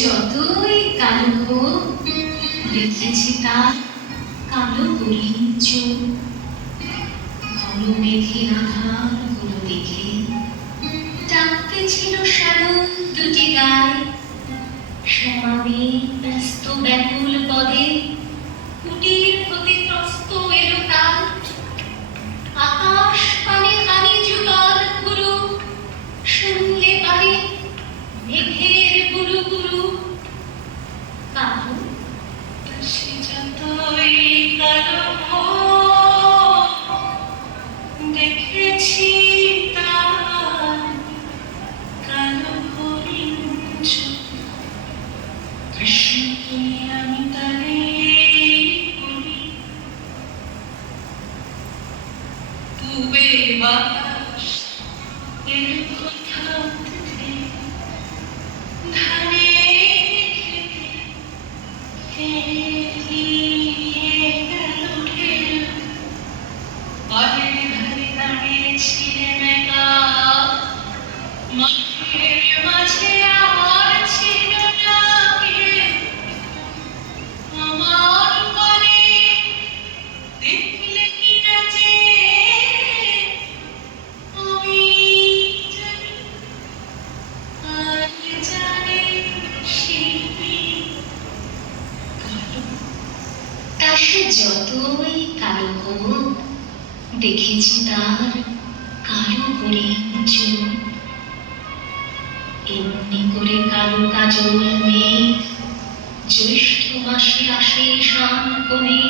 যতই কালো হোক দেখেছি তার কালো গলিন চোখ, ঘন মেঘের আধার গুলো দেখে ডাকতেছিল শ্যামল দুটি গায়ে। শ্যামামে ব্যস্ত ব্যাকুল পদে কুটির ক্ষতিগ্রস্ত এলো তার। আকাশ পানে হানি যুগল গুরু শুনলে পারে মেঘের গুরু গুরু। কালো সে যতই কালো হোক দেখেছি তার কালো হরিণ চোখ। কৃষ্ণকে আমি তারে বলি পুবে বাতাস এলো হঠাৎ ধারে খেলিয়ে গেল ঢেউ। পরের ধারে দাঁড়িয়েছিলেন একা, মাঠের মাঝে আর ছিল না কেউ। আমার পরে দেখলে কিনা যে আমি জানি, আর জানে শিল্পী কালো। তা সে যতই কালো হোক দেখেছি তার কালো হরিণ চোখ। এমনি করে কালো কাজল মেঘ জ্যৈষ্ঠ মাসে আসে শান কোণে।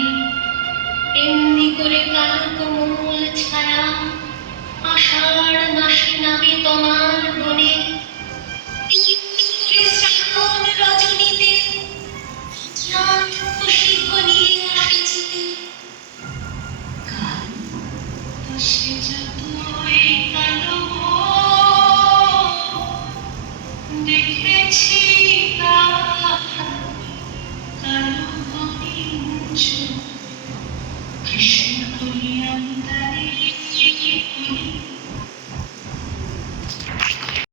এমনি করে কালো কোমল ছায়া আষাঢ় মাসে নামে তোমার বনে। এমনি করে শ্রাবণ রজনীতে চাঁদ খুশি ঘনিয়ে আসেছে। কালো সে যতই কালো হোক দেখেছি তার কালো হরিণ চোখ। কৃষ্ণ করি আমি তারে বলি